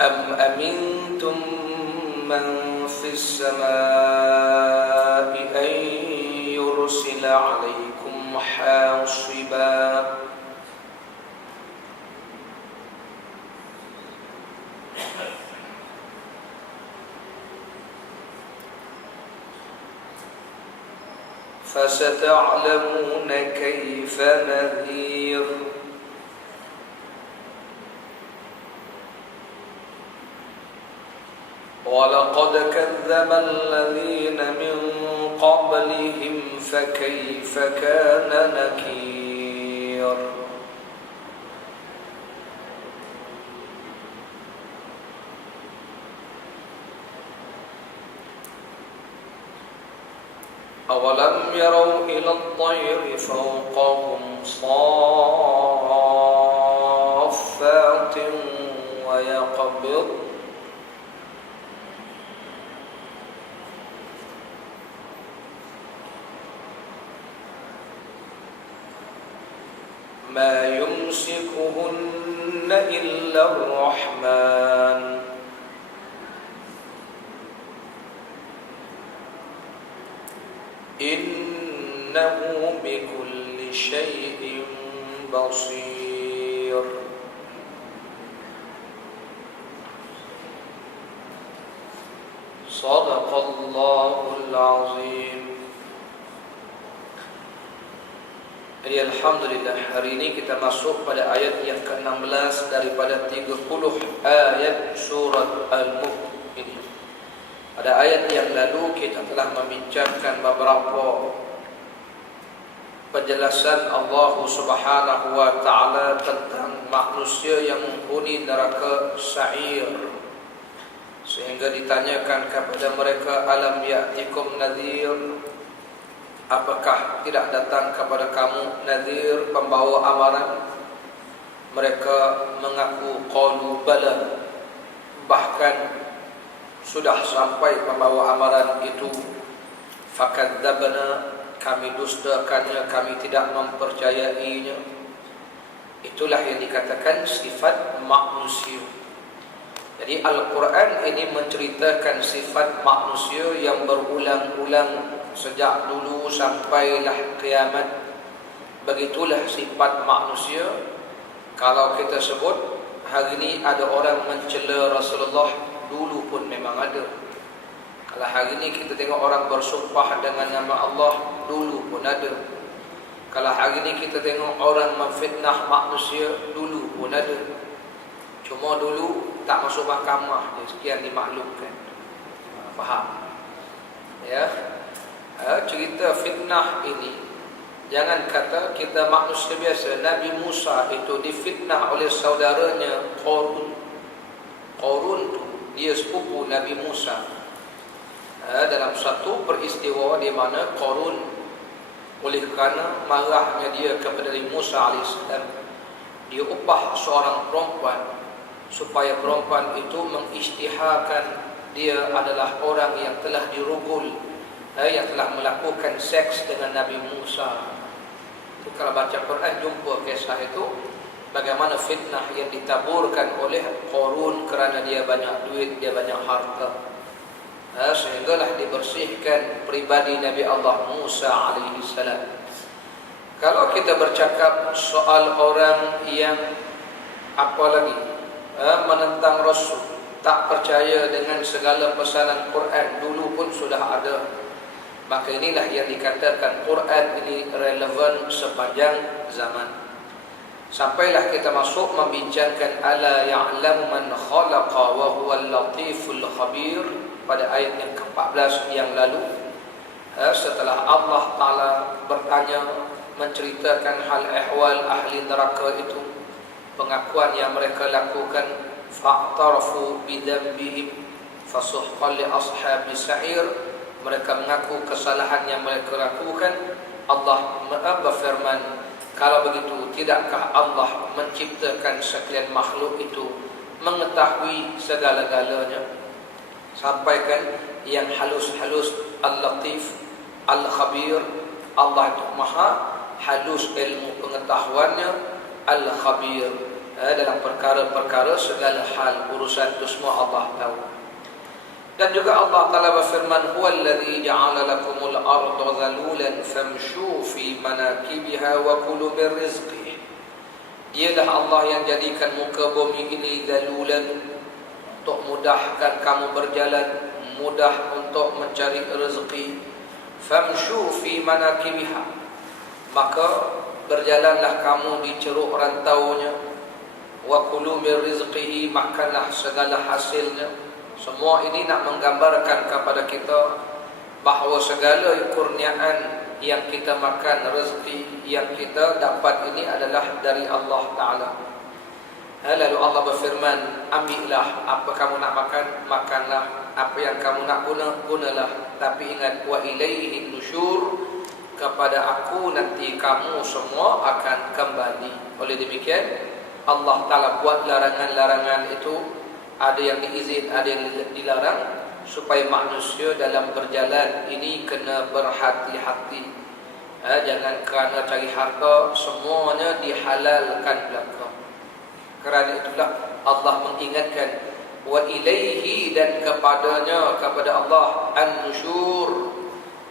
أم أمنتم من في السماء أن يرسل عليكم حاصبا فستعلمون كيف نذير ولقد كذب الذين من قبلهم فكيف كان نكير أولم يروا إلى الطير فوقهم صافات ويقبض ما يمسكهن إلا الرحمن إنه بكل شيء بصير صدق الله العظيم. Jadi alhamdulillah, hari ini kita masuk pada ayat yang ke-16 daripada 30 ayat surat Al-Mulk ini. Pada ayat yang lalu kita telah membincangkan beberapa penjelasan Allah Subhanahu wa taala tentang manusia yang menghuni neraka sa'ir. Sehingga ditanyakan kepada mereka, alam ya'tikum nadhir, apakah tidak datang kepada kamu nadhir, pembawa amaran? Mereka mengaku qalu bala, bahkan sudah sampai pembawa amaran itu. Fakadzabna, kami dustakannya, kami tidak mempercayainya. Itulah yang dikatakan sifat manusia. Jadi Al-Quran ini menceritakan sifat manusia yang berulang-ulang sejak dulu sampailah kiamat. Begitulah sifat manusia. Kalau kita sebut hari ini ada orang mencela Rasulullah, dulu pun memang ada. Kalau hari ini kita tengok orang bersumpah dengan nama Allah, dulu pun ada. Kalau hari ini kita tengok orang memfitnah manusia, dulu pun ada. Cuma dulu tak masuk mahkamah, sekian dimaklumkan. Faham? Ya. Cerita fitnah ini, jangan kata kita manusia biasa. Nabi Musa itu difitnah oleh saudaranya Qarun. Qarun tu dia sepupu Nabi Musa. Dalam satu peristiwa di mana Qarun, oleh kerana marahnya dia kepada Nabi Musa AS, dia upah seorang perempuan supaya perempuan itu mengisytiharkan dia adalah orang yang telah dirugul, yang telah melakukan seks dengan Nabi Musa. Itu kalau baca Quran jumpa kisah itu, bagaimana fitnah yang ditaburkan oleh Qarun kerana dia banyak duit, dia banyak harta. Sehinggalah dibersihkan pribadi Nabi Allah Musa AS. Kalau kita bercakap soal orang yang apa lagi, menentang Rasul, tak percaya dengan segala pesanan Quran, dulu pun sudah ada. Maka inilah yang dikatakan Quran ini relevan sepanjang zaman. Sampailah kita masuk membincangkan ala ya'lamu man khalaqa wa huwal latiful khabir pada ayat yang ke-14 yang lalu. Setelah Allah Ta'ala bertanya, menceritakan hal ehwal ahli neraka itu, pengakuan yang mereka lakukan, fa'tarafu bidambihim fasuhqan li ashabi sa'ir, mereka mengaku kesalahan yang mereka lakukan. Allah berfirman, kalau begitu tidakkah Allah menciptakan sekalian makhluk itu, mengetahui segala-galanya? Sampaikan yang halus-halus, Al-Latif, Al-Khabir. Allah itu maha halus ilmu pengetahuannya, Al-Khabir, dalam perkara-perkara segala hal, urusan itu semua Allah tahu. Dan juga Allah Ta'ala berfirman, huwallazi ja'ala lakumul arda zalulan famshu fi manakibiha wa kulu min rizqih. Dialah Allah yang jadikan muka bumi ini zalulan, untuk mudahkan kamu berjalan, mudah untuk mencari rezeki. Famshu fi manakibiha, maka berjalanlah kamu di ceruk rantaunya. Wa kulu min rizqihi, makanlah segala hasilnya. Semua ini nak menggambarkan kepada kita bahawa segala kurniaan yang kita makan, rezeki yang kita dapat ini adalah dari Allah Ta'ala. Lalu Allah berfirman, ambillah apa kamu nak makan, makanlah. Apa yang kamu nak guna, gunalah. Tapi ingat, wa ilaihi nusyur, kepada aku nanti kamu semua akan kembali. Oleh demikian, Allah Ta'ala buat larangan-larangan itu, ada yang diizin, ada yang dilarang, supaya manusia dalam berjalan ini kena berhati-hati. Jangan kerana cari harta semuanya dihalalkan belaka. Kerana itulah Allah mengingatkan, wa ilaihi, dan kepadanya, kepada Allah, an-nusyur,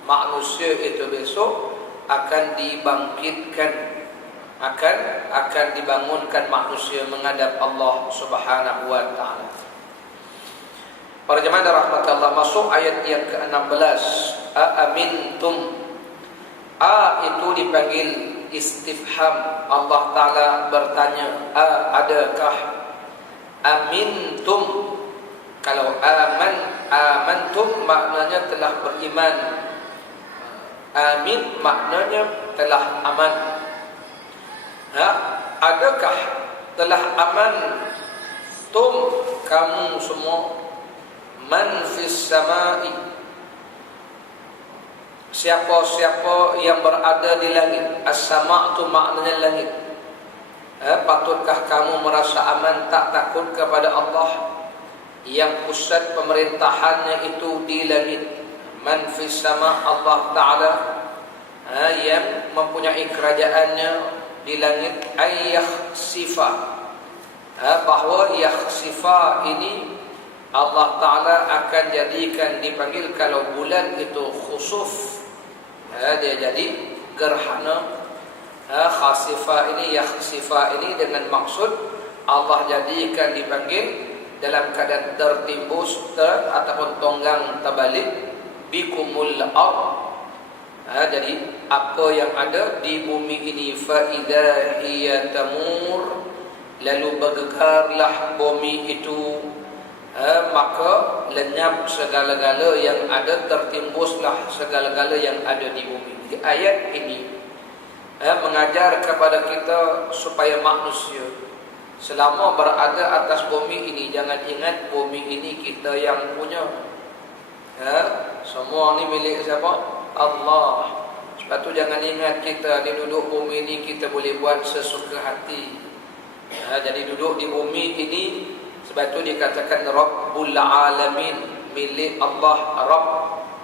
manusia itu besok akan dibangkitkan, akan dibangunkan manusia menghadap Allah Subhanahu wa taala. Para jemaah rahmat Allah, masuk ayat yang ke-16. Amintum. Itu dipanggil istifham. Allah Taala bertanya, adakah? Amintum, kalau amantum maknanya telah beriman. Amin maknanya telah aman. Adakah telah aman kamu semua? Man fis samai, siapa-siapa yang berada di langit. As-sama' itu maknanya langit. Patutkah kamu merasa aman, tak takut kepada Allah yang pusat pemerintahannya itu di langit? Man fis sama', Allah Ta'ala yang mempunyai kerajaannya di langit. Yakhsifa, bahawa yakhsifa ini Allah Ta'ala akan jadikan, dipanggil kalau bulan itu khusuf, dia jadi gerhana. Khasifa ini, yakhsifa ini dengan maksud Allah jadikan dipanggil dalam keadaan tertimbus ataupun tonggang terbalik. Bikumul ard, jadi apa yang ada di bumi ini, fa idza hiya tamur, lalu bergegarlah bumi itu, maka lenyap segala-gala yang ada, tertimbuslah segala-gala yang ada di bumi. Jadi ayat ini mengajar kepada kita supaya manusia selama berada atas bumi ini, jangan ingat bumi ini kita yang punya. Semua ni milik siapa? Allah. Sebab tu jangan ingat kita di duduk bumi ini kita boleh buat sesuka hati. Jadi duduk di bumi ini, sebab tu dikatakan Rabbul Alamin, milik Allah. Rabb,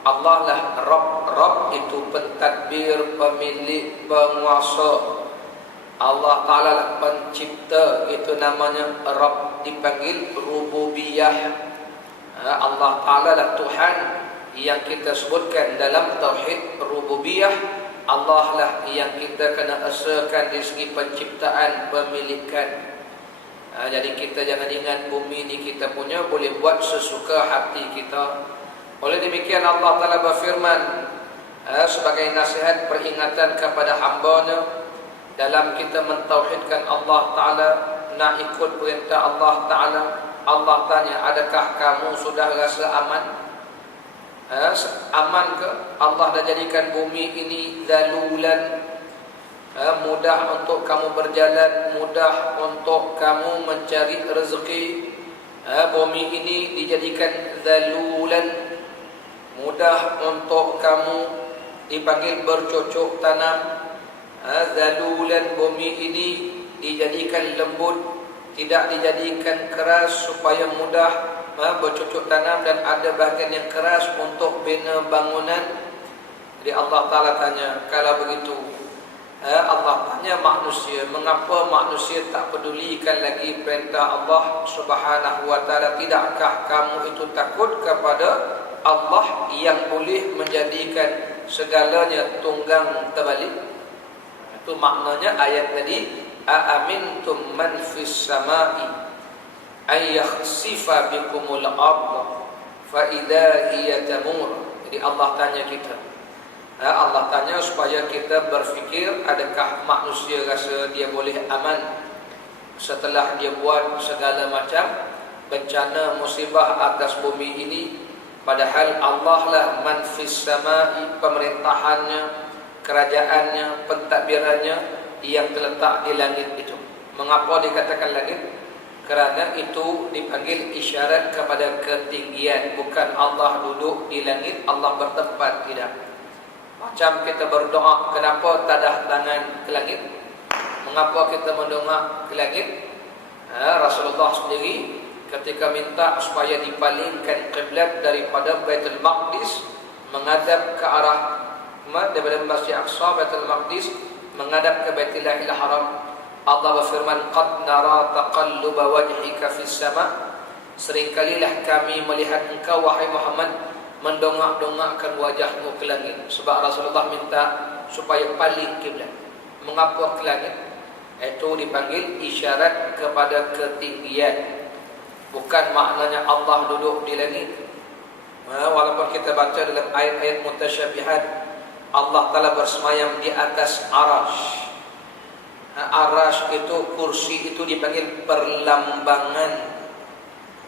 Allah lah Rabb. Rabb itu pentadbir, pemilik, penguasa. Allah Ta'ala lah pencipta, itu namanya Rabb, dipanggil rububiyah. Allah Ta'ala lah Tuhan yang kita sebutkan dalam tauhid rububiyah. Allah lah yang kita kena esakan di segi penciptaan, pemilikan. Jadi kita jangan ingat bumi ini kita punya, boleh buat sesuka hati kita. Oleh demikian Allah Ta'ala berfirman sebagai nasihat peringatan kepada hamba-Nya dalam kita mentauhidkan Allah Ta'ala, nak ikut perintah Allah Ta'ala. Allah tanya, adakah kamu sudah rasa aman? Aman ke? Allah dah jadikan bumi ini zalulan, mudah untuk kamu berjalan, mudah untuk kamu mencari rezeki. Bumi ini dijadikan zalulan, mudah untuk kamu dipanggil bercocok tanam. Zalulan, bumi ini dijadikan lembut, tidak dijadikan keras supaya mudah bercocok tanam, dan ada bahagian yang keras untuk bina bangunan. Jadi Allah Ta'ala tanya, kalau begitu Allah tanya manusia, mengapa manusia tak pedulikan lagi perintah Allah Subhanahu wa taala? Tidakkah kamu itu takut kepada Allah yang boleh menjadikan segalanya tunggang terbalik? Itu maknanya ayat tadi, aamintum man fis samai ay yakhsifa bikumul ardh fa idza hiya tamur. Jadi Allah tanya kita, Allah tanya supaya kita berfikir, adakah manusia rasa dia boleh aman setelah dia buat segala macam bencana musibah atas bumi ini, padahal Allah lah man fis samai, pemerintahannya, kerajaannya, pentadbirannya yang terletak di langit itu. Mengapa dikatakan langit? Kerana itu dipanggil isyarat kepada ketinggian. Bukan Allah duduk di langit, Allah bertempat, tidak. Macam kita berdoa, kenapa tadah tangan ke langit? Mengapa kita mendoa ke langit? Rasulullah sendiri ketika minta supaya dipalingkan kiblat daripada Baitul Maqdis menghadap ke arah daripada Masjid Aqsa, Baitul Maqdis menghadap ke Baitullahil Haram, Allah berfirman, qad nara taqalluba wajhika fis sama. Seringkalilah kami melihat engkau wahai Muhammad mendongak-dongakkan wajahmu ke langit. Sebab Rasulullah minta supaya paling kiblat. Mengapa ke langit? Itu dipanggil isyarat kepada ketinggian. Bukan maknanya Allah duduk di langit. Walaupun kita baca dalam ayat-ayat mutasyabihat, Allah Ta'ala bersemayam di atas arash. Arash itu, kursi itu dipanggil perlambangan.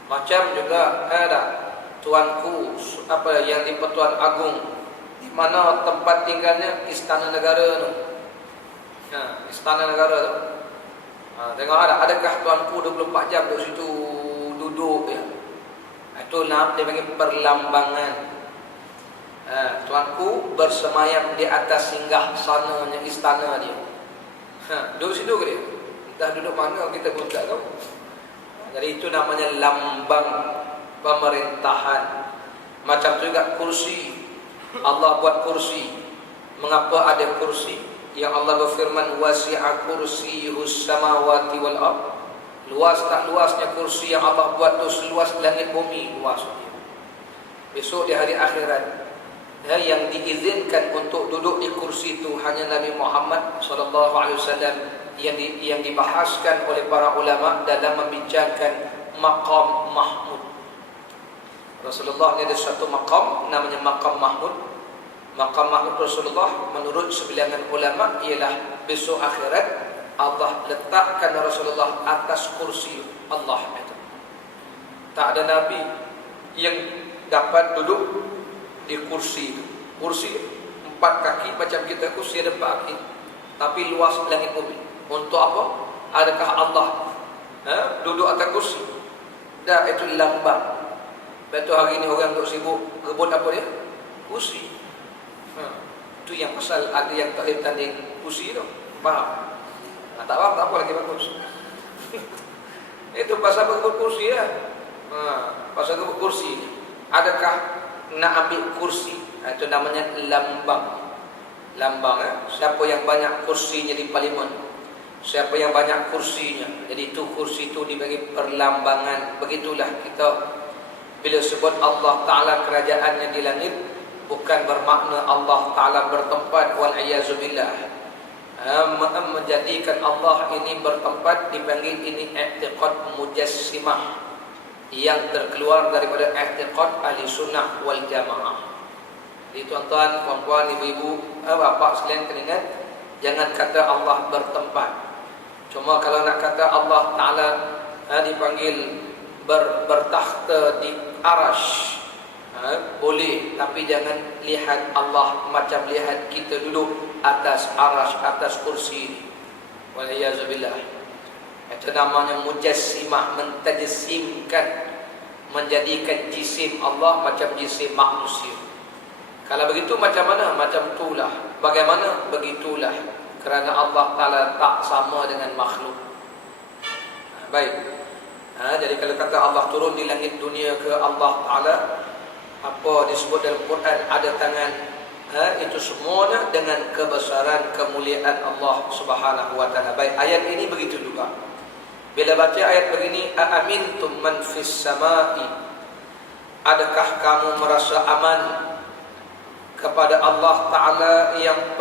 Macam juga ada tuanku yang di Pertuan Agung, di mana tempat tinggalnya istana negara tu. Istana negara tu. Tengok adakah tuanku 24 jam duduk situ duduk ya. Itu nama dia panggil perlambangan. Tuanku bersemayam di atas singgah sananya istana dia. Duduk situ ke dia? Entah duduk mana kita pun tak tahu. Jadi itu namanya lambang pemerintahan. Macam tu juga kursi. Allah buat kursi. Mengapa ada kursi? Yang Allah berfirman, wasi'a kursiyuhus samawati wal ard. Luas tak luasnya kursi yang Allah buat tu seluas langit bumi, luas dia. Besok di hari akhirat, yang diizinkan untuk duduk di kursi itu hanya Nabi Muhammad SAW, yang dibahaskan oleh para ulama dalam membincangkan maqam Mahmud. Rasulullah ni ada satu maqam namanya maqam Mahmud. Maqam Mahmud Rasulullah menurut sebilangan ulama ialah besok akhirat Allah letakkan Rasulullah atas kursi Allah itu. Tak ada nabi yang dapat duduk di kursi itu. Kursi 4 kaki macam kita, kursi ada 4 kaki, tapi luas langit bumi. Untuk apa? Adakah Allah duduk atas kursi? Dah, itu lambang. Betul hari ni orang duk sibuk rebut apa dia? Kursi. Itu yang pasal ada yang tak boleh tanding kursi tu. Faham? Tak faham tak apa lagi bagus. Itu pasal berebut kursi lah. Pasal berebut kursi. Adakah nak ambil kursi? Itu namanya lambang. Lambang. Siapa yang banyak kursinya di parlimen, siapa yang banyak kursinya, jadi itu kursi itu dibagi perlambangan. Begitulah kita bila sebut Allah Ta'ala kerajaannya di langit, bukan bermakna Allah Ta'ala bertempat, wal'iyazubillah. Menjadikan Allah ini bertempat dipanggil ini i'tiqad mujassimah, yang terkeluar daripada i'tiqad ahli sunnah wal jamaah. Jadi tuan-tuan, puan-puan, ibu-ibu, bapak sekalian kena ingat, jangan kata Allah bertempat. Cuma kalau nak kata Allah Ta'ala dipanggil bertakhta di arash, boleh, tapi jangan lihat Allah macam lihat kita duduk atas arash, atas kursi. Waliyazubillah. Itu namanya mujassimah, mentajsimkan, menjadikan jisim Allah macam jisim manusia. Kalau begitu macam mana? Macam itulah. Bagaimana? Begitulah. Kerana Allah Ta'ala tak sama dengan makhluk. Baik. Jadi kalau kata Allah turun di langit dunia ke Allah Ta'ala, apa disebut dalam Quran, ada tangan, itu semuanya dengan kebesaran kemuliaan Allah Subhanahu wa taala. Baik, ayat ini begitu juga. Bila baca ayat begini, aamintum man fis samai, adakah kamu merasa aman kepada Allah Ta'ala yang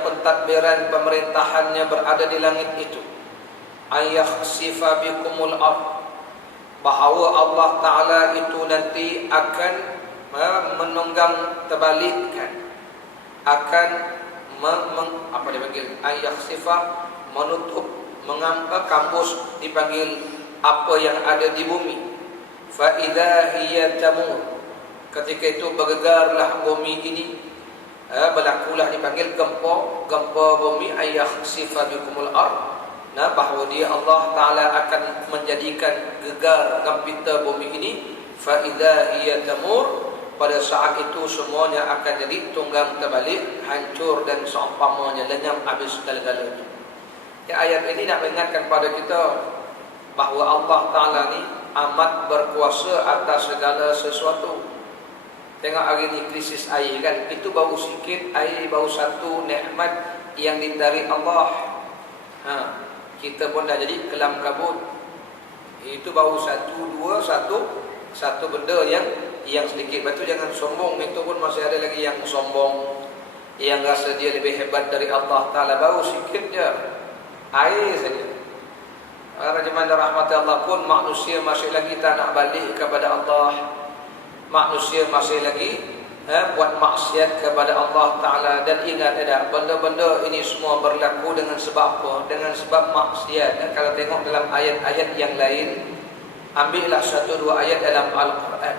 pentadbiran pemerintahannya berada di langit itu, ayakhsifa bikumul ard, bahawa Allah Ta'ala itu nanti akan menunggang terbalikkan, akan apa dipanggil, ayakhsifa, menutup, kampus, dipanggil apa yang ada di bumi. Fa idza hiya tamur, ketika itu bergegarlah bumi ini, berlakulah, dipanggil gempa bumi, ayakhsifa bikumul ard. Nah, bahawa dia Allah Ta'ala akan menjadikan gegar gempita bumi ini. Fa idza hiya tamur, pada saat itu semuanya akan jadi tunggang terbalik, hancur dan seumpamanya, lenyap habis segala-galanya. Ayat ini nak mengingatkan pada kita bahawa Allah Ta'ala ni amat berkuasa atas segala sesuatu. Tengok hari ni krisis air kan, itu baru sikit air, baru satu nikmat yang ditarik Allah. Kita pun dah jadi kelam kabut. Itu baru satu benda yang sedikit. Betul, jangan sombong. Itu pun masih ada lagi yang sombong, yang rasa dia lebih hebat dari Allah Ta'ala. Baru sikit je air saja. Rajaman rahmat Allah pun manusia masih lagi tak nak balik kepada Allah. Manusia masih lagi buat maksiat kepada Allah Ta'ala. Dan ingat ada benda-benda ini semua berlaku dengan sebab apa? Dengan sebab maksiat. Kalau tengok dalam ayat-ayat yang lain, ambillah satu dua ayat dalam Al-Quran.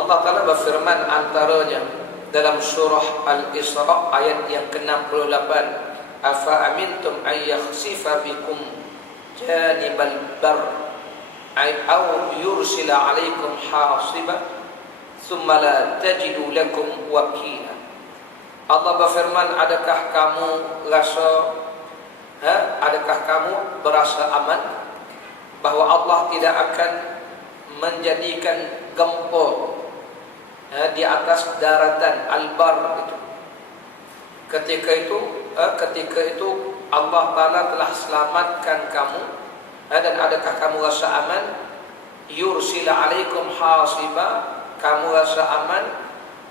Allah Ta'ala berfirman antaranya dalam surah Al-Isra ayat yang ke-68, afa amintum ayyakhsifa bikum janibal bar aw yursila alaikum hasiba thumma la tajidu lakum wakila. Allah berfirman, adakah kamu berasa aman bahawa Allah tidak akan menjadikan gempa di atas daratan al-bar itu. Ketika itu Allah Ta'ala telah selamatkan kamu, dan adakah kamu rasa aman? Yursila alaikum hasiba, kamu rasa aman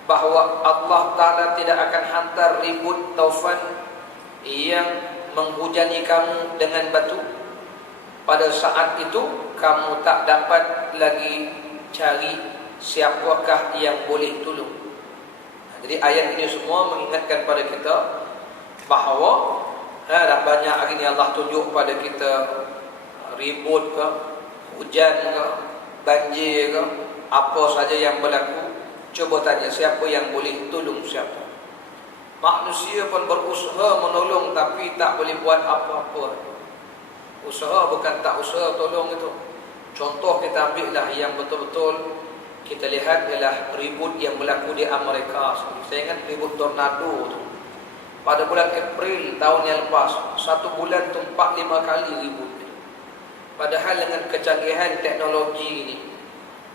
bahawa Allah Ta'ala tidak akan hantar ribut taufan yang menghujani kamu dengan batu. Pada saat itu kamu tak dapat lagi cari siapakah yang boleh tolong. Jadi ayat ini semua mengingatkan pada kita bahawa dah banyak hari ini Allah tunjuk pada kita ribut ke, hujan ke, banjir ke, apa saja yang berlaku. Cuba tanya siapa yang boleh tolong siapa. Manusia pun berusaha menolong tapi tak boleh buat apa-apa. Usaha bukan tak usaha tolong itu. Contoh kita ambillah yang betul-betul kita lihat ialah ribut yang berlaku di Amerika. Saya ingat ribut tornado tu. Pada bulan April tahun yang lepas, satu bulan tu 4-5 kali ribut. Padahal dengan kecanggihan teknologi ini,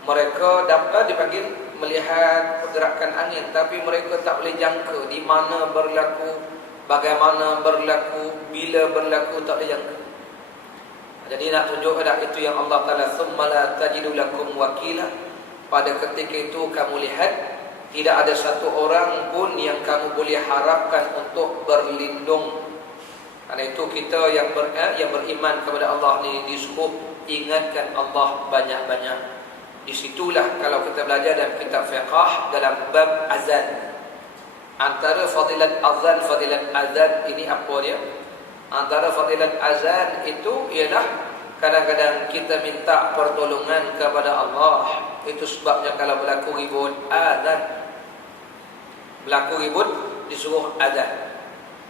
mereka dapat dipanggil melihat pergerakan angin, tapi mereka tak boleh jangka di mana berlaku, bagaimana berlaku, bila berlaku, tak boleh jangka. Jadi nak tunjuk ada itu yang Allah Ta'ala, thumma la tajidu lakum wakila. Pada ketika itu kamu lihat tidak ada satu orang pun yang kamu boleh harapkan untuk berlindung. Karena itu kita yang beriman kepada Allah ni disuruh ingatkan Allah banyak-banyak. Disitulah kalau kita belajar dalam kitab fiqh dalam bab azan, antara fadilat azan ini apa dia? Antara fadilat azan itu ialah kadang-kadang kita minta pertolongan kepada Allah. Itu sebabnya kalau berlaku ribut azan, berlaku ribut disuruh azan.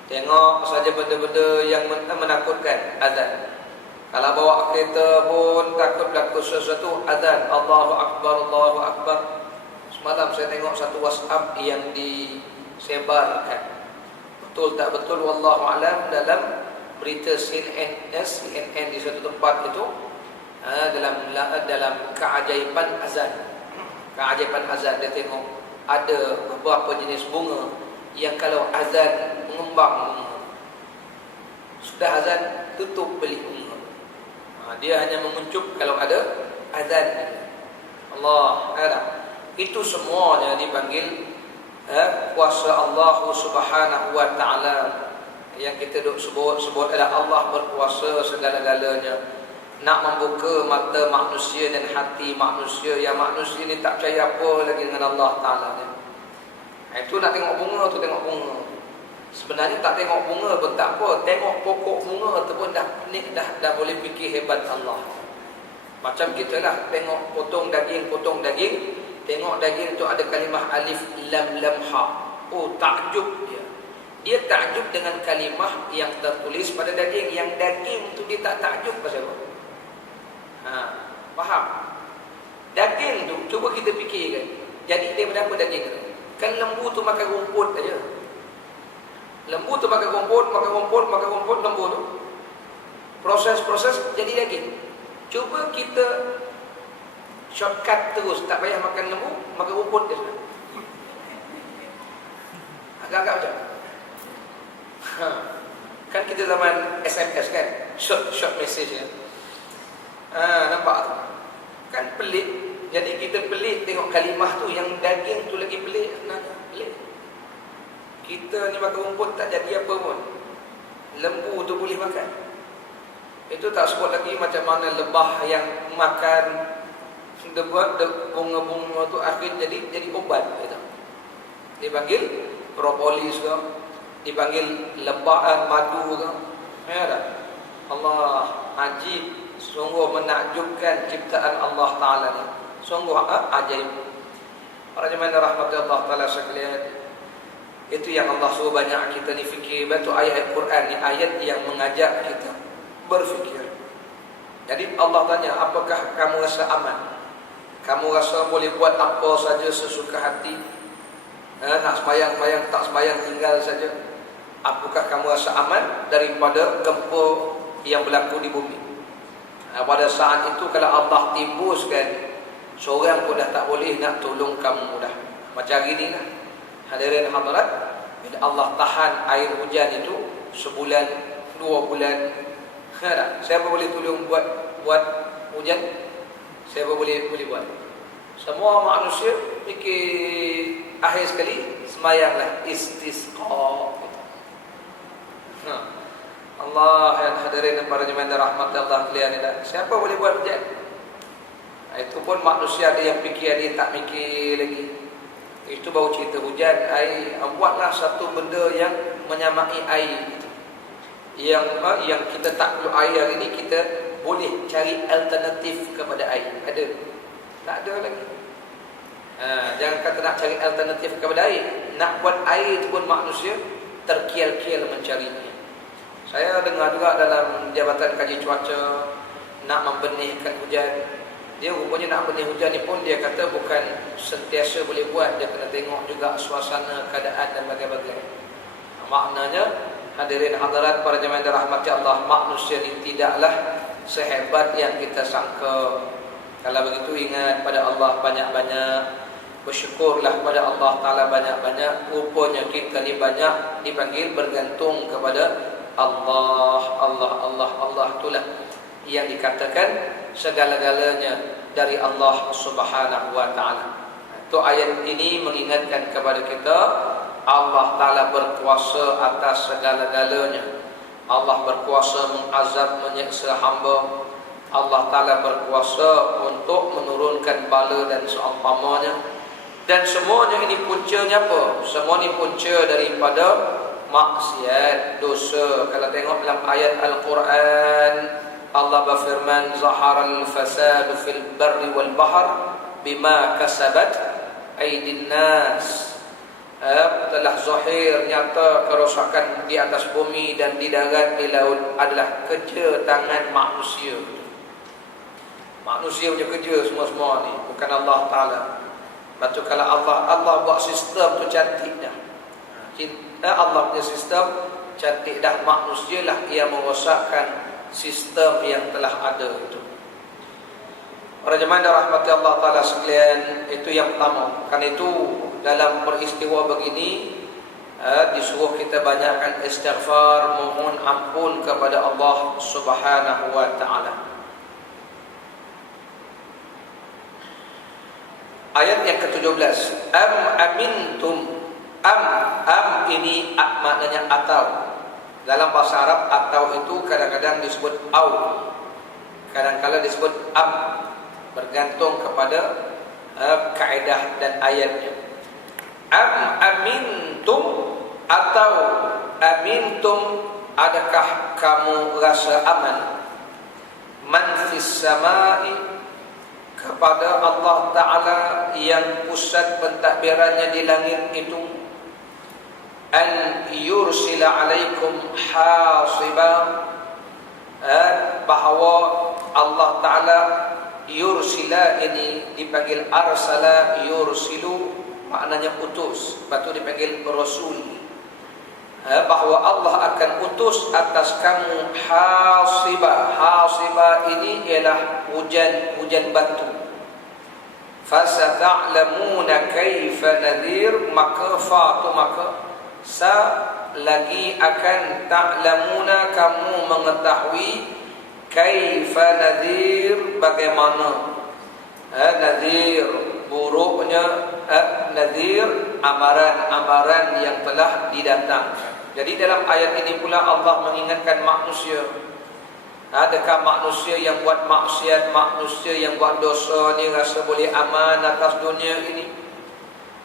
Tengok saja benda-benda yang menakutkan, azan. Kalau bawa kereta pun takut berlaku sesuatu, azan, Allahu Akbar, Allahu Akbar. Semalam saya tengok satu WhatsApp yang disebarkan, betul tak betul wallahu alam, dalam berita CNN di satu tempat itu, dalam keajaiban azan. Keajaiban azan, dia tengok ada beberapa jenis bunga yang kalau azan mengembang bunga. Sudah azan tutup beli bunga. Dia hanya menguncup kalau ada azan. Allah ada. Itu semuanya dipanggil kuasa Allah Subhanahu wa taala. Yang kita duk sebut adalah Allah berkuasa segala-galanya. Nak membuka mata manusia dan hati manusia, yang manusia ni tak percaya apa lagi dengan Allah Ta'ala ni. Itu nak tengok bunga tu, tengok bunga. Sebenarnya tak tengok bunga pun tak apa, tengok pokok bunga tu pun dah penik, dah boleh fikir hebat Allah. Macam kita lah, tengok potong daging, tengok daging tu ada kalimah alif lam lam ha. Oh, takjub dia. Dia takjub dengan kalimah yang tertulis pada daging. Yang daging tu dia tak takjub pasal apa? Faham? Daging tu, cuba kita fikirkan. Jadi daripada apa daging tu? Kan lembu tu makan rumput aja. Lembu tu makan rumput, lembu tu. Proses jadi daging. Cuba kita shortcut terus, tak payah makan lembu, makan rumput je. Agak-agak macam. Kan kita zaman SMS kan, short message ya. Nampak tu? Kan pelik. Jadi kita pelik tengok kalimah tu, yang daging tu lagi pelik. Pelik. Kita ni makan rumput tak jadi apa pun. Lembu tu boleh makan. Itu tak sebut lagi macam mana lebah yang makan bunga-bunga tu akhir jadi obat gitu. Dipanggil propolis ke, dipanggil lebah madu ke. Ya tak? Allah ajib. Sungguh menakjubkan ciptaan Allah Ta'ala ni. Sungguh ajaib. Para jemaah rahmati Allah Ta'ala sekalian, itu yang Allah suruh banyak kita ni fikir. Betul ayat Quran ni ayat yang mengajak kita berfikir. Jadi Allah tanya, apakah kamu rasa aman? Kamu rasa boleh buat apa saja sesuka hati? Nak sembahyang, tak sembahyang, tinggal saja. Apakah kamu rasa aman daripada gempa yang berlaku di bumi? Pada saat itu kalau Allah timbuskan, seorang pun dah tak boleh nak tolong kamu dah. Macam hari ni lah, hadirin hadirat, bila Allah tahan air hujan itu sebulan, 2 bulan, siapa boleh tolong buat hujan? Siapa boleh buat? Semua manusia fikir akhir sekali sembahyanglah istisqa. Allah yang hadirin dan para jemaah rahmat Allah kalian ni, siapa boleh buat hujan? Itu pun manusia ada yang fikir, ada yang tak fikir lagi. Itu baru cerita hujan, air. Buatlah satu benda yang menyamai air itu. Yang kita tak perlu air hari ini, kita boleh cari alternatif kepada air. Ada? Tak ada lagi. Jangan kata nak cari alternatif kepada air. Nak buat air itu pun manusia terkial-kial mencarinya. Saya dengar juga dalam Jabatan Kaji Cuaca nak membenihkan hujan. Dia rupanya nak benih hujan ni pun dia kata bukan sentiasa boleh buat. Dia kena tengok juga suasana, keadaan dan bagai-bagai. Maknanya hadirin hadirat para jemaah rahmati Allah, manusia ni tidaklah sehebat yang kita sangka. Kalau begitu ingat pada Allah banyak-banyak. Bersyukurlah pada Allah Ta'ala banyak-banyak. Rupanya kita ni banyak dipanggil bergantung kepada Allah itulah yang dikatakan segala-galanya dari Allah Subhanahu wa Ta'ala. Itu ayat ini mengingatkan kepada kita, Allah Ta'ala berkuasa atas segala-galanya. Allah berkuasa mengazab, menyiksa hamba. Allah Ta'ala berkuasa untuk menurunkan bala dan seumpamanya. Dan semuanya ini puncanya apa? Semua ini punca daripada maksiat, dosa. Kalau tengok dalam ayat Al-Quran, Allah berfirman, zaharal fasadu fil barri wal bahr bima kasabat aydin nas. Telah zahir, nyata kerosakan di atas bumi dan di darat, di laut adalah kerja tangan manusia. Manusia punya kerja semua-semua ni, bukan Allah Ta'ala. Lepas tu kalau Allah buat sistem tu cantik dah. Allah punya sistem cantik dah. Manusia lah yang merosakkan sistem yang telah ada itu. Para jemaah rahmati Allah Ta'ala sekalian, itu yang pertama. Karena itu dalam peristiwa begini disuruh kita banyakkan istighfar, mohon ampun kepada Allah Subhanahu wa Ta'ala. Ayat yang ke-17, am amintum. Am ini maknanya atau. Dalam bahasa Arab atau itu kadang-kadang disebut au, kadang-kadang disebut am, bergantung kepada kaedah dan ayatnya. Am amintum atau amintum, adakah kamu rasa aman? Man fis samai, kepada Allah Ta'ala yang pusat pentadbirannya di langit itu, an yursila alaikum hasiba, bahawa Allah Ta'ala yursila ini dipanggil arsala, yursilu maknanya utus, lepas tu dipanggil rasul, bahawa Allah akan utus atas kamu hasiba. Hasiba ini ialah hujan batu. Fasata'lamuna kaifa nadhir, maka sa lagi akan ta'lamuna, kamu mengetahui, kaifa nadhir, bagaimana. Nadhir buruknya, nadhir amaran-amaran yang telah didatang. Jadi dalam ayat ini pula Allah mengingatkan manusia. Adakah manusia yang buat maksiat, manusia yang buat dosa ni rasa boleh aman atas dunia ini?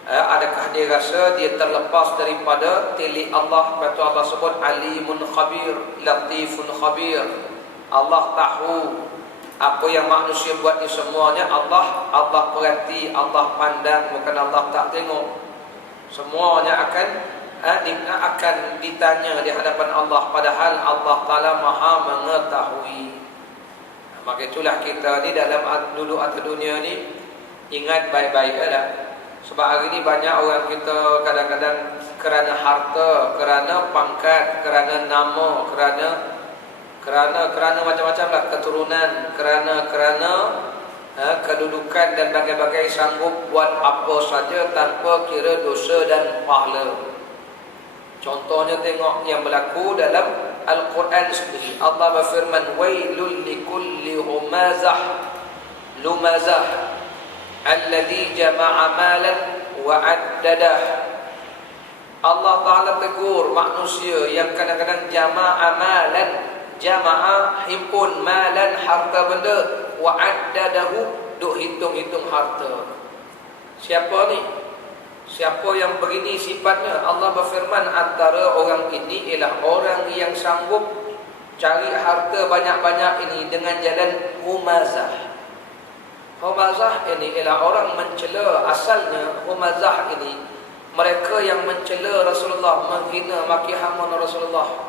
Adakah dia rasa dia terlepas daripada tilik Allah? Betul Allah sebut alimun khabir, latifun khabir. Allah tahu apa yang manusia buat ni semuanya. Allah perhati, Allah pandang, bukan Allah tak tengok. Semuanya akan ditanya di hadapan Allah, padahal Allah Ta'ala maha mengetahui. Maka itulah kita ni dalam duduk atas dunia ni ingat baik-baik dah. Sebab hari ni banyak orang kita kadang-kadang kerana harta, kerana pangkat, kerana nama, kerana macam-macam lah, keturunan, kerana kedudukan dan bagai-bagai, sanggup buat apa saja tanpa kira dosa dan pahala. Contohnya tengok yang berlaku dalam Al-Quran sendiri. Allah berfirman, wailul likulli lumazah alladhi jama'a malan wa addadah. Allah Ta'ala tegur manusia yang kadang-kadang jama'a malan, jama'a himpun, malan harta benda, wa addadahu duk hitung-hitung harta. Siapa ni? Siapa yang begini sifatnya? Allah berfirman, antara orang ini ialah orang yang sanggup cari harta banyak-banyak ini dengan jalan humazah. Humazah ini ialah orang mencela. Asalnya humazah ini mereka yang mencela Rasulullah, menghina, maki hamun Rasulullah,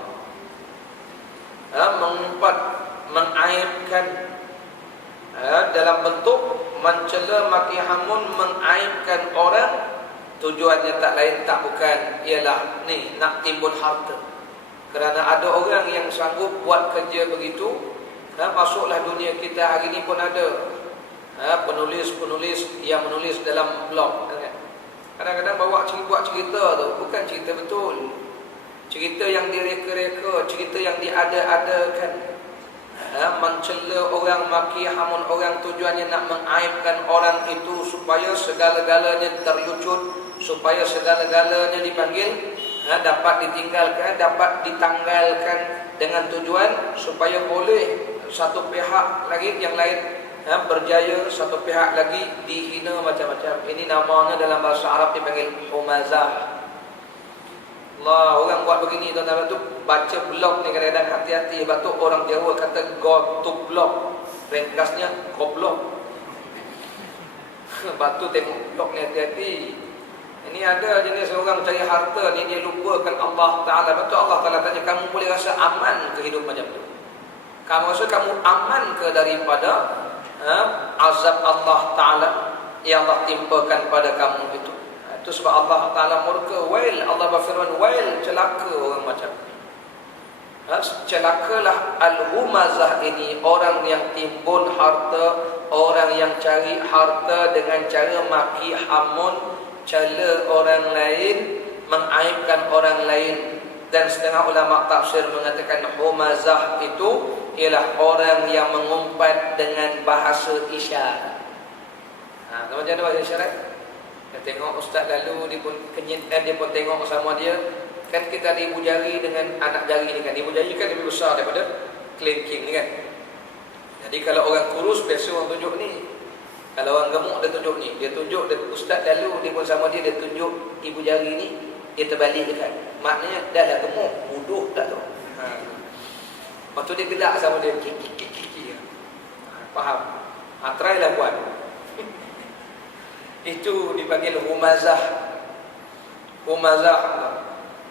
mengumpat, mengaibkan, dalam bentuk mencela, maki hamun, mengaibkan orang. Tujuannya tak lain tak bukan ialah ni nak timbul harta. Kerana ada orang yang sanggup buat kerja begitu. Masuklah dunia kita hari ni pun ada penulis-penulis yang menulis dalam blog. Kadang-kadang buat cerita tu bukan cerita betul, cerita yang direka-reka, cerita yang diada-adakan, mencela orang, maki hamun orang, tujuannya nak mengaibkan orang itu supaya segala-galanya terlucut, supaya segala-galanya dipanggil, dapat ditinggalkan, dapat ditanggalkan, dengan tujuan supaya boleh satu pihak lagi yang lain berjaya, satu pihak lagi dihina macam-macam. Ini namanya dalam bahasa Arab dipanggil humazah. Allah, orang buat begini tuan-tuan tu, baca blog ni kadang-kadang hati-hati. Sebab tu orang Jawa kata go to blog, ringkasnya goblok. Sebab tu tengok blog ni hati-hati. Ini ada jenis orang cari harta ni, dia lupakan Allah Ta'ala. Betul Allah Ta'ala tanya, kamu boleh rasa aman ke hidup macam tu? Kamu rasa kamu aman ke daripada azab Allah Ta'ala yang Allah timpakan pada kamu itu? Itu sebab Allah Ta'ala murka. Wail, Allah berfirman, wail, celaka orang macam ni. Celakalah al-humazah ini, orang yang timbun harta, orang yang cari harta dengan cara maki, hamun, cela orang lain, mengaibkan orang lain. Dan setengah ulama tafsir mengatakan humazah itu ialah orang yang mengumpat dengan bahasa isyarat. Macam mana bahasa isyarat? Dia tengok ustaz lalu, dia pun kenyit, dia pun tengok sama dia. Kan kita ada ibu jari dengan anak jari ni kan. Ibu jari kan lebih besar daripada kelingking ni kan. Jadi kalau orang kurus biasa orang tunjuk ni. Kalau orang gemuk dia tunjuk ni. Dia tunjuk, ustaz lalu dia pun sama dia tunjuk ibu jari ni. Dia terbalik dekat. Maknanya dah lah gemuk, bodoh tak tu. Lepas tu dia gelak sama dia. Kiki. Faham? Try lah buat. Itu dipanggil humazah. Humazah.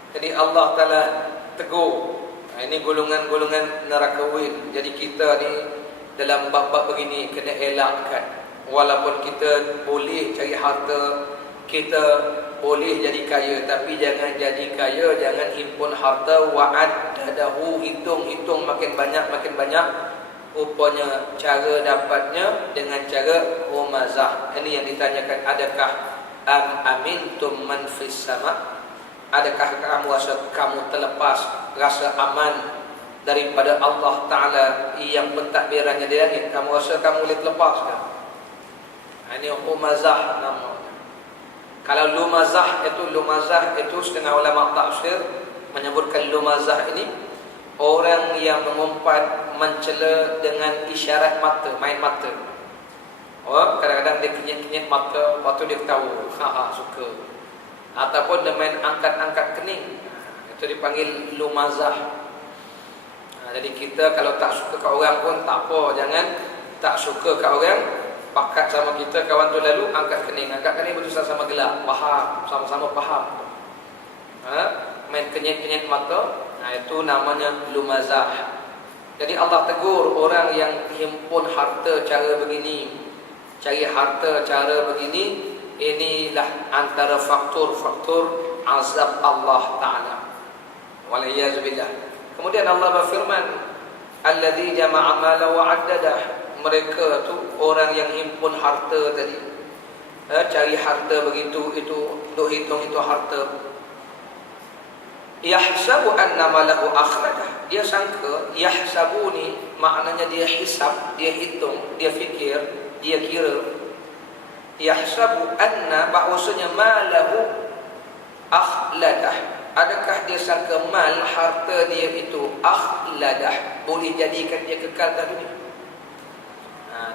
Jadi Allah Ta'ala tegur. Ini golongan-golongan nerakawin. Jadi kita ni dalam bab-bab begini kena elakkan. Walaupun kita boleh cari harta, kita boleh jadi kaya, tapi jangan jadi kaya, jangan himpun harta. Wa'addadahu, hitung makin banyak. Rupanya cara dapatnya dengan cara humazah. Ini yang ditanyakan, adakah amintum man fis sama'? Adakah kamu rasa kamu terlepas, rasa aman daripada Allah Ta'ala yang pentadbirannya dia ni? Kamu rasa kamu boleh terlepas kan? Ini humazah namanya. Kalau lumazah itu setengah ulama tafsir menyebutkan lumazah ini orang yang mengumpat, mencela dengan isyarat mata, main mata. Kadang-kadang dia kenyit-kenyit mata, lepas tu dia tahu, suka. Ataupun dia main angkat-angkat kening, itu dipanggil lumazah. Jadi kita kalau tak suka kat orang pun tak apa, jangan tak suka kat orang, pakat sama kita, kawan tu lalu angkat kening betul sama gelap, faham, sama-sama faham. Main kenyit-kenyit mata, itu namanya lumazah. Jadi Allah tegur orang yang himpun harta cara begini, cari harta cara begini. Inilah antara faktor-faktor azab Allah Ta'ala. Waliyazubillah. Kemudian Allah berfirman, alladzi jama'a mala wa 'addadah. Mereka tu orang yang himpun harta tadi, cari harta begitu, itu duk hitung itu harta. Yahsabu anna malahu akhladah. Dia sangka, yahsabu ni maknanya dia hisab, dia hitung, dia fikir, dia kira. Yahsabu anna, bahawasanya malahu akhladah. Adakah dia sangka mal, harta dia itu akhladah, boleh jadikan dia kekal kat dunia?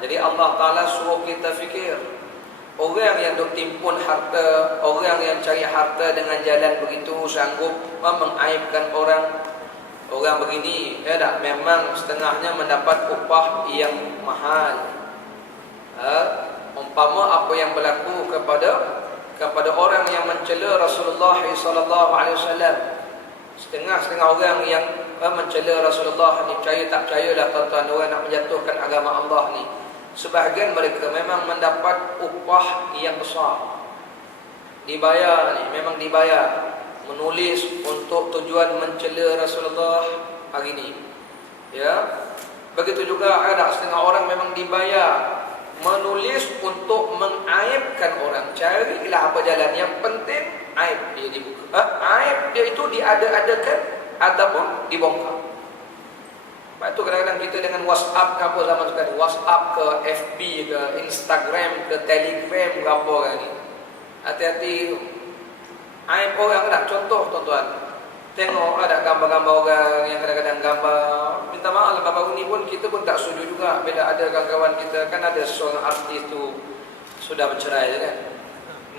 Jadi Allah Ta'ala suruh kita fikir. Orang yang duk timpun harta, orang yang cari harta dengan jalan begitu, sanggup mengaibkan orang. Orang begini, memang setengahnya mendapat upah yang mahal. Umpama apa yang berlaku kepada orang yang mencela Rasulullah SAW. Setengah-setengah orang yang mencela Rasulullah ni, percaya tak percayalah tuan-tuan, orang nak menjatuhkan agama Allah ni, sebahagian mereka memang mendapat upah yang besar. Dibayar ni, memang dibayar. Menulis untuk tujuan mencela Rasulullah hari ni. Ya. Begitu juga ada setengah orang memang dibayar menulis untuk mengaibkan orang. Carilah apa jalan, yang penting aib dia dibuka. Aib dia itu diada-adakan ataupun dibongkar. Sebab itu kadang-kadang kita dengan WhatsApp ke apa zaman sekarang, WhatsApp ke FB ke Instagram ke Telegram ke apa kan ni, hati-hati aib orang tak. Contoh tuan-tuan, tengok ada gambar-gambar orang yang kadang-kadang gambar, minta maaf lah baru ni pun kita pun tak setuju juga. Bila ada kawan-kawan kita, kan ada seorang artis tu sudah bercerai kan,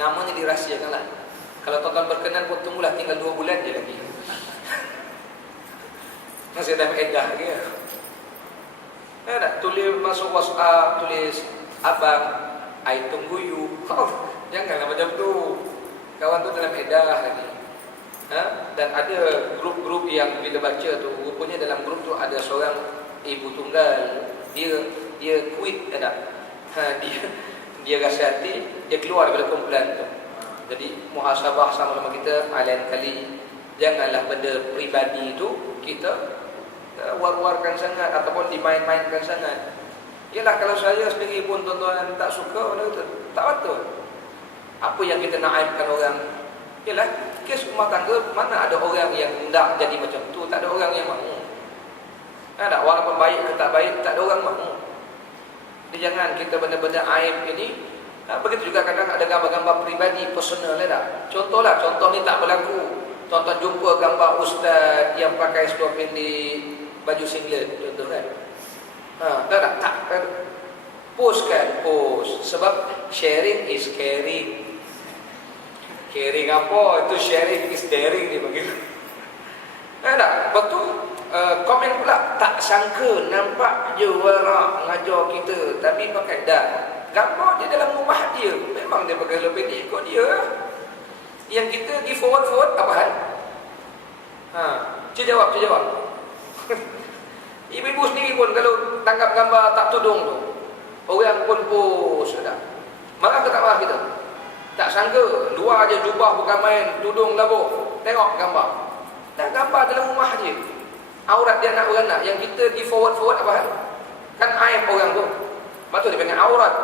namanya dirahsiakan lah. Kalau tuan-tuan berkenan pun tunggulah, tinggal 2 bulan je lagi. Masih dalam edah lagi ya. Tak tulis masuk WhatsApp, tulis abang, I tunggu you. Janganlah macam tu. Kawan tu dalam edah lagi. Dan ada grup-grup yang bila baca tu, rupanya dalam grup tu ada seorang ibu tunggal. Dia quit dia rasa hati, dia keluar daripada kumpulan tu. Jadi muhasabah sama-sama kita, lain kali janganlah benda peribadi itu kita war-warkan sangat ataupun dimain-mainkan sangat. Yalah, kalau saya sendiri pun tuan-tuan tak suka, tak betul. Apa yang kita nak aibkan orang? Yalah, kes rumah tangga mana ada orang yang hendak jadi macam tu, tak ada orang yang mahu. Ada, walaupun baik ke tak baik, tak ada orang mahu. Jadi jangan kita benda-benda aib ini. Begitu juga kadang ada gambar-gambar peribadi, personal tak? Contohlah, contoh ni tak berlaku. Tuan-tuan jumpa gambar ustaz yang pakai seluar pendek, baju singlet, contoh kan? Tak. Post kan? Post. Sebab sharing is caring. Caring apa? Itu sharing is daring dia bagi. Tak? Lepas tu komen pula, tak sangka nampak je warak ngajar kita tapi pakai dah. Gambar dia dalam rumah dia, memang dia pakai lebih pendek ikut dia. Yang kita pergi forward apa hal? Cik jawab. Ibu-ibu sendiri pun kalau tangkap gambar tak tudung tu, orang pun post dah. Marah ke tak marah kita? Tak sangka, luar je jubah bukan main, tudung labuh. Tengok gambar. Dan gambar dalam rumah je. Aurat dia nak beranak, yang kita pergi forward apa hal? Kan aib orang tu. Lepas tu dia panggil aurat.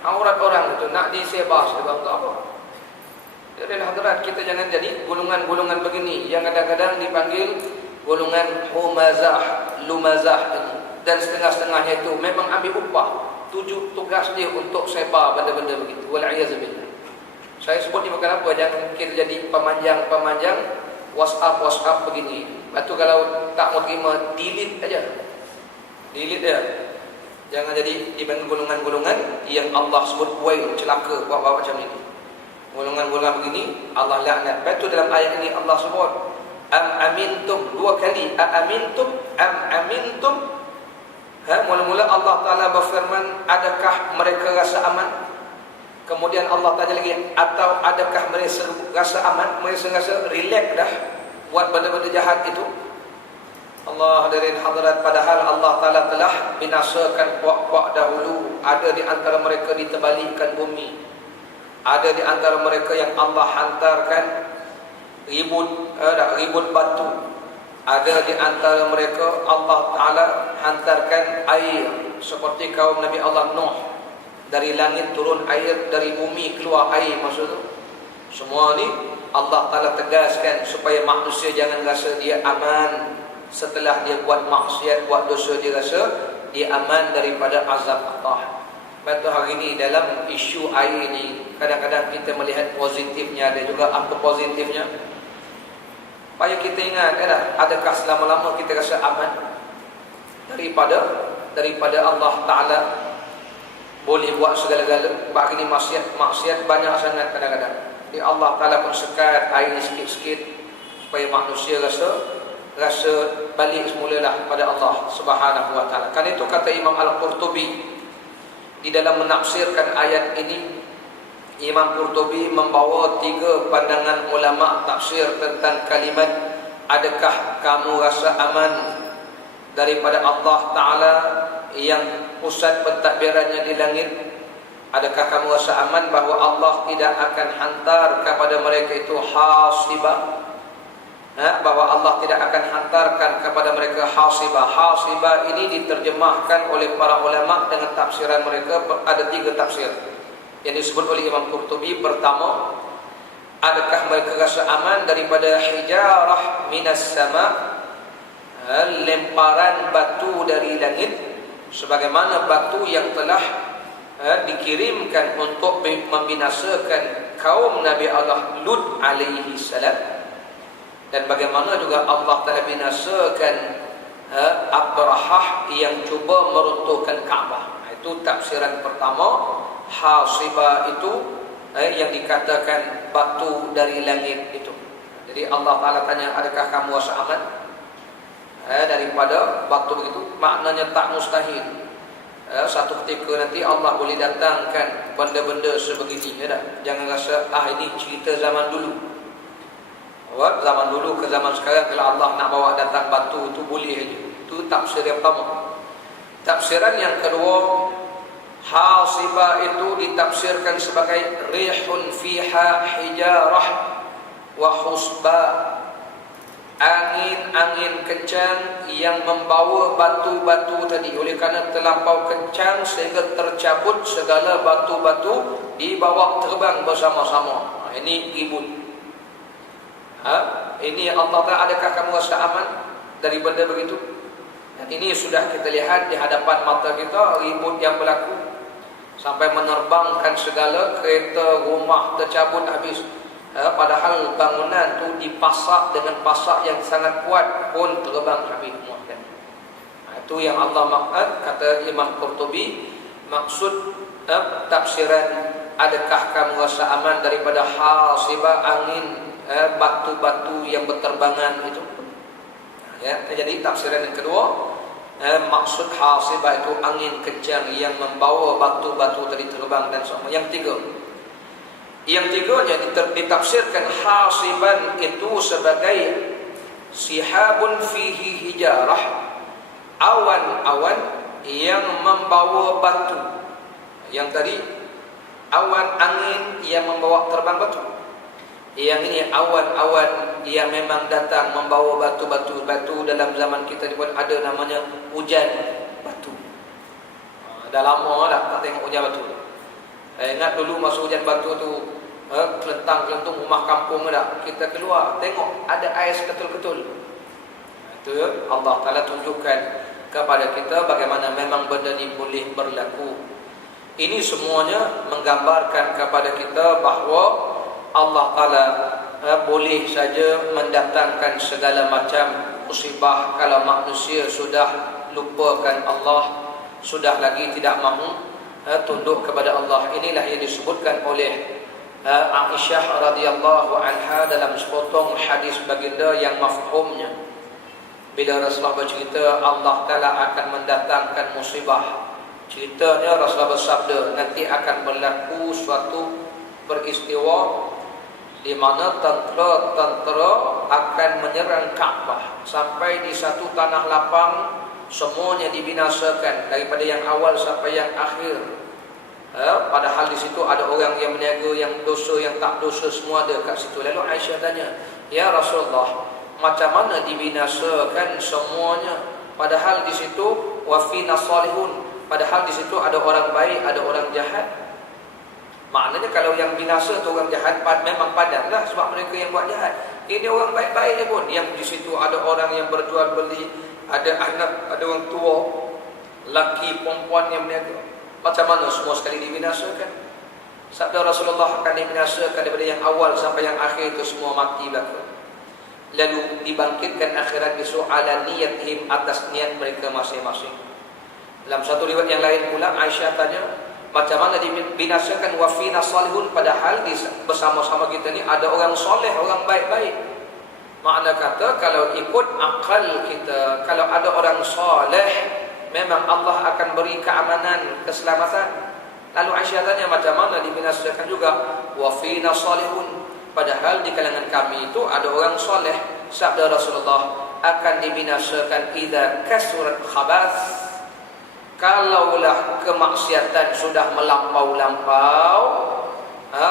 Aurat orang tu nak disebar sebab untuk apa? Jadi hadirat, kita jangan jadi golongan-golongan begini yang kadang-kadang dipanggil golongan humazah, lumazah ini. Dan setengah-setengahnya itu memang ambil upah. Tugas dia untuk sebar benda-benda begitu. Wal'iyazubillah. Saya sebut ni bukan apa, jangan kita jadi pemanjang WhatsApp begini. Lepas tu kalau tak mau terima, delete aja. Delete dia. Jangan jadi dipanggil golongan-golongan yang Allah sebut wail, celaka buat macam ni. Golongan-golongan begini Allah laknat. Lepas tu dalam ayat ini Allah sebut amintum, dua kali amintum, amintum. Mula-mula Allah Ta'ala berfirman, adakah mereka rasa aman? Kemudian Allah tanya lagi, atau adakah mereka rasa aman? Mereka rasa relax dah buat benda-benda jahat itu. Allah hadirin hadirat, padahal Allah Ta'ala telah binasakan puak-puak dahulu. Ada di antara mereka diterbalikan bumi, ada di antara mereka yang Allah hantarkan ribut batu, ada di antara mereka Allah Ta'ala hantarkan air seperti kaum Nabi Allah Nuh. Dari langit turun air, dari bumi keluar air. Maksud tu semua ni Allah Ta'ala tegaskan supaya manusia jangan rasa dia aman setelah dia buat maksiat, buat dosa. Dia rasa dia aman daripada azab Allah. Lepas tu hari ni dalam isu air ni, kadang-kadang kita melihat positifnya, ada juga apa positifnya. Supaya kita ingat, adakah selama-lama kita rasa aman daripada Allah Ta'ala boleh buat segala-gala. Bagi ni maksiat banyak sangat kadang-kadang. Jadi Allah Ta'ala pun sekat air ni sikit-sikit supaya manusia rasa balik semulalah pada Allah Subhanahu Wa Ta'ala. Kan itu kata Imam Al-Qurtubi di dalam menafsirkan ayat ini. Imam Qurtubi membawa 3 pandangan ulama tafsir tentang kalimat adakah kamu rasa aman daripada Allah Ta'ala yang pusat pentadbirannya di langit. Adakah kamu rasa aman bahawa Allah tidak akan hantar kepada mereka itu hasibah, bahawa Allah tidak akan hantarkan kepada mereka hasibah. Hasibah ini diterjemahkan oleh para ulama dengan tafsiran mereka. Ada 3 tafsir yang disebut oleh Imam Qurtubi. Pertama, adakah mereka rasa aman daripada hijarah minas sama, lemparan batu dari langit, sebagaimana batu yang telah dikirimkan untuk membinasakan kaum Nabi Allah Lut alaihi salam, dan bagaimana juga Allah telah binasakan Abrahah yang cuba meruntuhkan Kaabah. Itu tafsiran pertama. Hasibah itu yang dikatakan batu dari langit itu. Jadi Allah Ta'ala tanya, adakah kamu rasa aman daripada batu begitu? Maknanya tak mustahil. Satu ketika nanti Allah boleh datangkan benda-benda sebegini. Jangan rasa ini cerita zaman dulu. Zaman dulu ke zaman sekarang, kalau Allah nak bawa datang batu itu boleh saja. Itu tafsir yang pertama. Tafsiran yang kedua, hasibah itu ditafsirkan sebagai rihun fiha hijarah wa husba. angin-angin kencang yang membawa batu-batu tadi. Oleh kerana terlampau kencang sehingga tercabut segala batu-batu, dibawa terbang bersama-sama. Ini ribut. Ini Allah Ta'ala, adakah kamu rasa aman dari benda begitu? Dan ini sudah kita lihat di hadapan mata kita, ribut yang berlaku sampai menerbangkan segala kereta, rumah tercabut habis. Padahal bangunan tu dipasak dengan pasak yang sangat kuat pun terbang habis semua kan. Itu yang Allah maksud, kata Imam Qurtubi, maksud tafsiran adakah kamu rasa aman daripada hasibah, angin, batu-batu yang berterbangan itu. Ya, jadi tafsiran yang kedua, maksud hasibah itu angin kencang yang membawa batu-batu tadi terbang dan semua. Yang tiganya ditafsirkan hasiban itu sebagai sihabun fihi hijarah, awan-awan yang membawa batu. Yang tadi awan angin yang membawa terbang batu. Yang ini awan-awan yang memang datang membawa batu-batu. Batu dalam zaman kita ni pun ada namanya hujan batu. Dah lama dah tak tengok hujan batu. Ingat dulu masa hujan batu tu, kelentang-kelentung rumah kampung dah, kita keluar tengok ada ais ketul-ketul. Itu Allah Ta'ala tunjukkan kepada kita bagaimana memang benda ni boleh berlaku. Ini semuanya menggambarkan kepada kita bahawa Allah Ta'ala boleh saja mendatangkan segala macam musibah kalau manusia sudah lupakan Allah, sudah lagi tidak mahu tunduk kepada Allah. Inilah yang disebutkan oleh Aisyah radhiyallahu anha dalam sepotong hadis baginda yang mafhumnya. Bila Rasulullah bercerita Allah Ta'ala akan mendatangkan musibah, ceritanya Rasulullah bersabda, nanti akan berlaku suatu peristiwa di mana tentera akan menyerang Kaabah sampai di satu tanah lapang, semuanya dibinasakan daripada yang awal sampai yang akhir. Padahal di situ ada orang yang berniaga, yang dosa, yang tak dosa, semua ada kat situ. Lalu Aisyah tanya, ya Rasulullah, macam mana dibinasakan semuanya? Padahal di situ wafina salihun, padahal di situ ada orang baik, ada orang jahat. Maknanya kalau yang binasa tu orang jahat, memang padanlah sebab mereka yang buat jahat. Ini orang baik-baik pun, yang di situ ada orang yang berjual beli, ada anak, ada orang tua, laki, perempuan yang berniaga. Macam mana semua sekali dibinasakan? Sabda Rasulullah akan dibinasakan daripada yang awal sampai yang akhir itu semua mati belaka. Lalu dibangkitkan akhirat besok ala niyatihim, atas niat mereka masing-masing. Dalam satu riwayat yang lain pula Aisyah tanya, macam mana dibinasakan wafina salihun, padahal bersama-sama kita ni ada orang soleh, orang baik-baik. Makna kata kalau ikut akal kita, kalau ada orang soleh, memang Allah akan beri keamanan, keselamatan. Lalu Aisyah tanya, macam mana dibinasakan juga wafina salihun, padahal di kalangan kami itu ada orang soleh. Sabda Rasulullah, akan dibinasakan idza kasurat khabath, kalaulah kemaksiatan sudah melampau-lampau,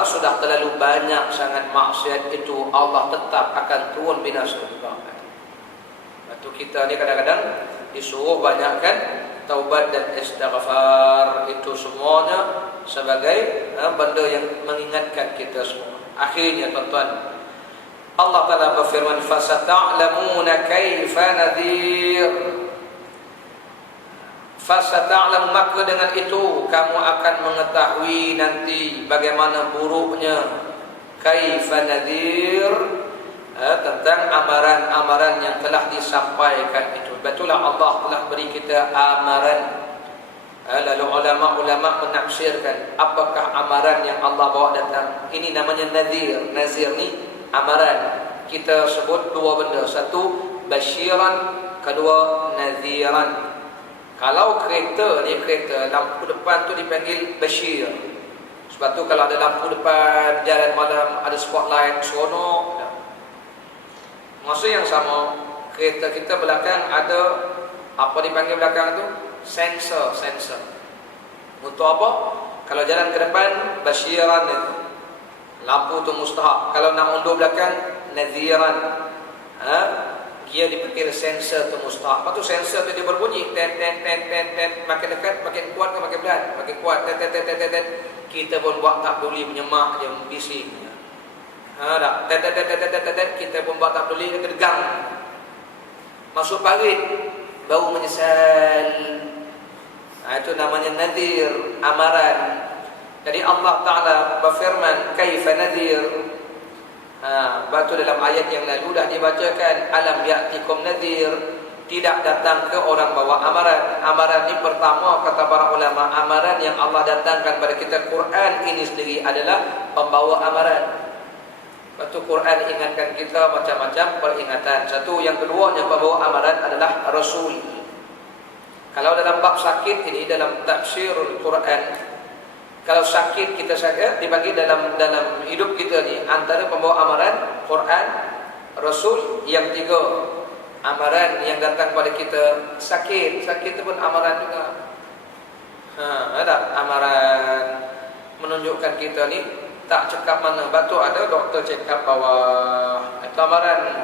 sudah terlalu banyak sangat maksiat itu, Allah tetap akan turun binasa juga. Itu kita ni kadang-kadang disuruh banyakkan taubat dan istighfar. Itu semuanya sebagai benda yang mengingatkan kita semua. Akhirnya tuan-tuan, Allah Ta'ala berfirman, fasata'lamuna kaifa nadhir. Fasata'lam, maka dengan itu kamu akan mengetahui nanti bagaimana buruknya kaifa nadhir, tentang amaran-amaran yang telah disampaikan itu. Betullah Allah telah beri kita amaran. Lalu ulama-ulama menafsirkan apakah amaran yang Allah bawa datang. Ini namanya nazir. Nazir ni amaran. Kita sebut dua benda. Satu basyiran, kedua naziran. Kalau kereta ni, kereta lampu depan tu dipanggil basyir. Sebab tu kalau ada lampu depan, jalan malam, ada spotlight, seronok. Masa yang sama, kereta kita belakang ada apa dipanggil belakang tu? Sensor. Untuk apa? Kalau jalan ke depan, basyiran itu, lampu tu mustahab. Kalau nak undur belakang, nadhiran. Dia dipikir sensor tu mustahak. Lepas tu sensor tu dia berbunyi, tet, makin dekat, makin kuat ke makin pelan, makin kuat, tet. Kita pun buat tak peduli, menyemak je, bising. Tak, tet, kita pun buat tak peduli, kita degang. Masuk parit, baru menyesal. Itu namanya nadhir, amaran. Jadi Allah Ta'ala berfirman, kaifa nadhir. Batu dalam ayat yang lalu dah dibacakan, alam ya'tikum nadhir, tidak datang ke orang bawa amaran. Amaran ini pertama kata para ulama, amaran yang Allah datangkan pada kita, Quran ini sendiri adalah pembawa amaran. Batu Quran ingatkan kita macam-macam peringatan. Satu, yang kedua yang pembawa amaran adalah Rasul. Kalau dalam bab sakit ini, dalam tafsirul Quran, kalau sakit kita sakit dibagi dalam hidup kita ni, antara pembawa amaran Quran, Rasul. Yang tiga, amaran yang datang pada kita sakit itu pun amaran juga. Ada amaran menunjukkan kita ni tak cekap mana. Batu ada doktor cekap bawah, itu amaran.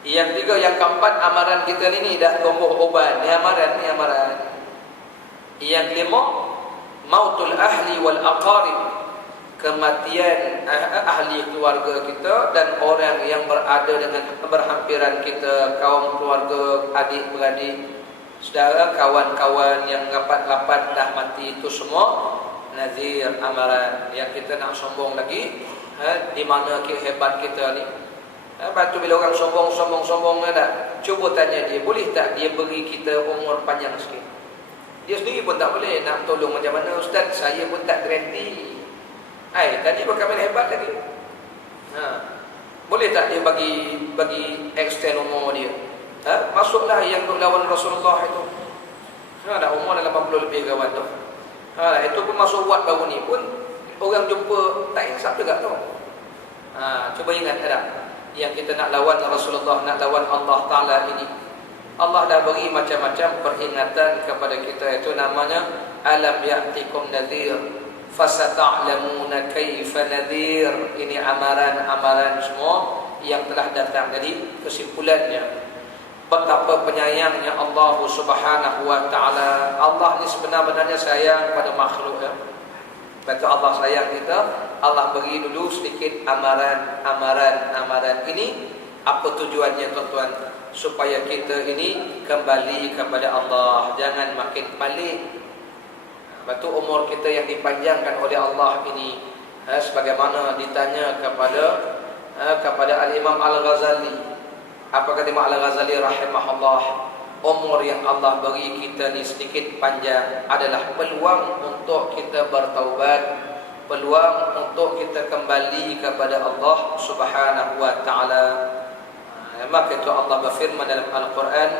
Yang tiga, yang keempat, amaran kita ni dah tumbuh uban, ni amaran. Yang lima, mautul ahli wal aqarib, kematian ahli keluarga kita dan orang yang berada dengan berhampiran kita, kaum keluarga, adik-beradik, saudara, kawan-kawan yang rapat-rapat dah mati. Itu semua nazir, amaran. Yang kita nak sombong lagi, di mana hebat kita ni. Lepas tu bila orang sombong dah, cuba tanya dia, boleh tak dia beri kita umur panjang sikit? Dia sendiri pun tak boleh. Nak tolong macam mana, ustaz, saya pun tak garanti. Tadi bukan main hebat lagi. Boleh tak dia bagi extend umur dia? Masuklah yang berlawan Rasulullah itu. Dah umur dah 80 lebih kawan tu. Itu pun masuk buat baru ni pun orang jumpa tak insaf juga tu. Cuba ingat tak? Yang kita nak lawan Rasulullah, nak lawan Allah Ta'ala ini, Allah dah beri macam-macam peringatan kepada kita. Itu namanya alam ya'tikum nadhir fasata'lamuna kaifa nadhir. Ini amaran-amaran semua yang telah datang. Jadi kesimpulannya, betapa penyayangnya Allah Subhanahu wa Ta'ala. Allah ni sebenarnya sayang pada makhluk. Betul, Allah sayang kita. Allah beri dulu sedikit amaran. Ini apa tujuannya tuan-tuan? Supaya kita ini kembali kepada Allah, jangan makin balik. Betul, umur kita yang dipanjangkan oleh Allah ini, sebagaimana ditanya kepada Al-Imam Al-Ghazali. Apa kata Imam Al-Ghazali rahimahullah? Umur yang Allah beri kita ni sedikit panjang adalah peluang untuk kita bertaubat, peluang untuk kita kembali kepada Allah Subhanahu wa Ta'ala. Maka itu Allah berfirman dalam Al-Quran,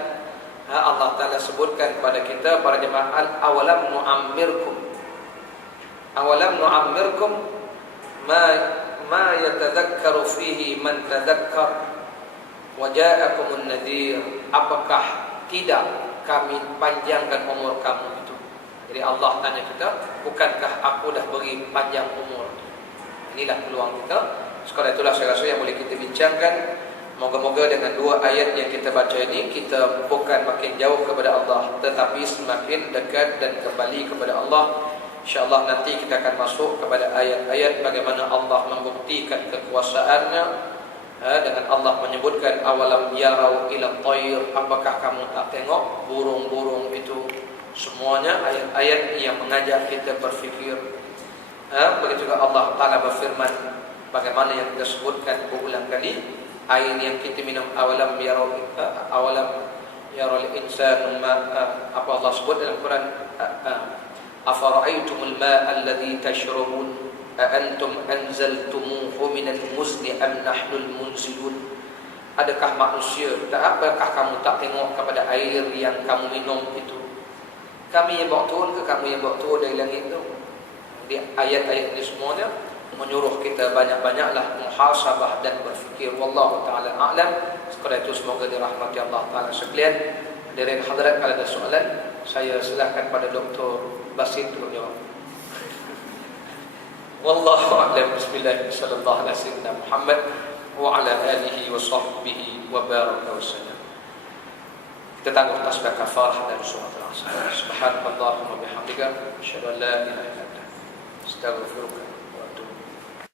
Allah Ta'ala sebutkan kepada kita, para jemaah, awalam nu'ammirkum ma yatadhakkaru fihi man tadhakkar wa ja'akumun nadhir. Apakah tidak kami panjangkan umur kamu itu? Jadi Allah tanya kita, bukankah aku dah beri panjang umur? Inilah peluang kita. Sekarang itulah saya rasa yang boleh kita bincangkan. Moga-moga dengan dua ayat yang kita baca ini, kita bukan makin jauh kepada Allah, tetapi semakin dekat dan kembali kepada Allah. InsyaAllah nanti kita akan masuk kepada ayat-ayat bagaimana Allah membuktikan kekuasaannya, dengan Allah menyebutkan awalam yarau ila tayr, apakah kamu tak tengok burung-burung itu. Semuanya ayat-ayat yang mengajak kita berfikir. Begitu juga Allah Ta'ala berfirman, bagaimana yang kita sebutkan berulang kali, air yang kita minum, awalam yarul insanu apa Allah sebut dalam Quran, afara'aytumul ma'a alladhi tashrabun a antum anzaltumuhu minal muzni am nahnul munzilun. Adakah manusia, apakah kamu tak tengok kepada air yang kamu minum itu? Kami yang bawa turun ke kamu yang bawa turun dari langit itu? Di ayat-ayat ini semuanya menyuruh kita banyak-banyaklah muhasabah dan berfikir. Wallahu ta'ala a'lam. Sekadar itu semoga dirahmati Allah Ta'ala sekalian. Hadirin hadirat, kalau ada soalan, saya silakan pada Dr. Basit untuk jawab. Wallahu a'lam. Bismillahirrahmanirrahim. Muhammad wa ala alihi wa sahbihi wa baraka wa sallam. Kita tangguh tasbih kafarah dan surah al-Asr. Subhanakallahumma bihamdika asyhadu an la ilaha illa anta astaghfiruka